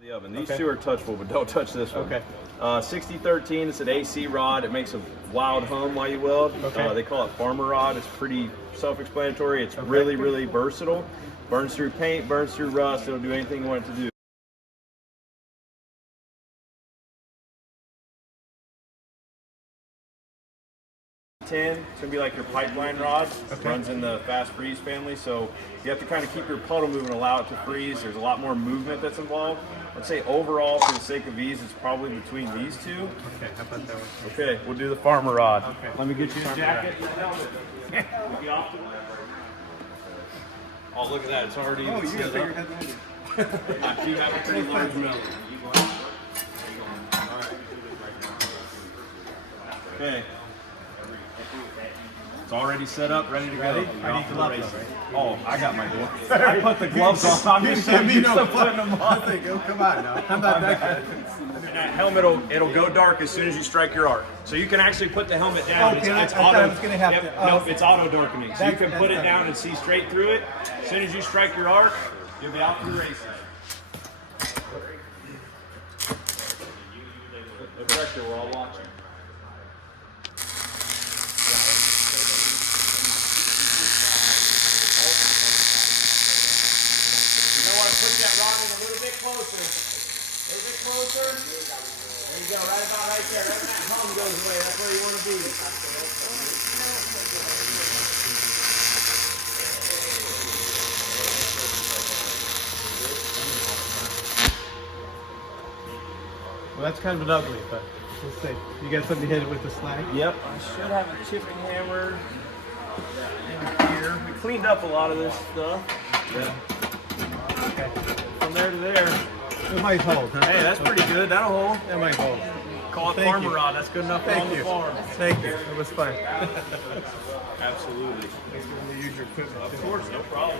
The oven. These two are touchable, but don't touch this one. Okay. 6013, it's an AC rod. It makes a wild hum while you weld. Okay. They call it farmer rod. It's pretty self-explanatory. It's really, really versatile. Burns through paint, burns through rust. It'll do anything you want it to do. 10, it's gonna be like your pipeline rod. It runs in the fast freeze family, so you have to kind of keep your puddle moving, allow it to freeze. There's a lot more movement that's involved. I'd say overall, for the sake of ease, it's probably between these two. Okay, how about that one? Okay, we'll do the farmer rod. Okay. Let me get you a jacket and a helmet. We'll be off to Oh, look at that, it's already Oh, you set got up. bigger head than I do. You have a pretty large melon. Okay. It's already set up, ready to go. Ready? You're I off need to the gloves, races. right? Oh, I got my gloves. I put the gloves on. I'm just Give me no putting them on. Oh, come on now. How about that? And that helmet, it'll go dark as soon as you strike your arc. So you can actually put the helmet down. Okay, It's I thought auto. I was gonna have to- Nope, it's auto darkening. So you can put it that's down and see straight through it. As soon as you strike your arc, you'll be out to the races. The director, we're all watching. Push that rod in a little bit closer. A little bit closer. There you go, right about right there. Right when that hum goes away, that's where you want to be. Well, that's kind of an ugly, but let's see. You got something to hit it with the slag? Yep, I should have a chipping hammer in here. We cleaned up a lot of this stuff. Yeah. Okay. From there to there. It might hold, huh? Hey, that's pretty good. That'll hold. It might hold. Call it Thank farmer you. rod. That's good enough for Thank on the you. farm. Thank you. It was fun. Absolutely. Thanks for letting me use your equipment. Of course, no problem.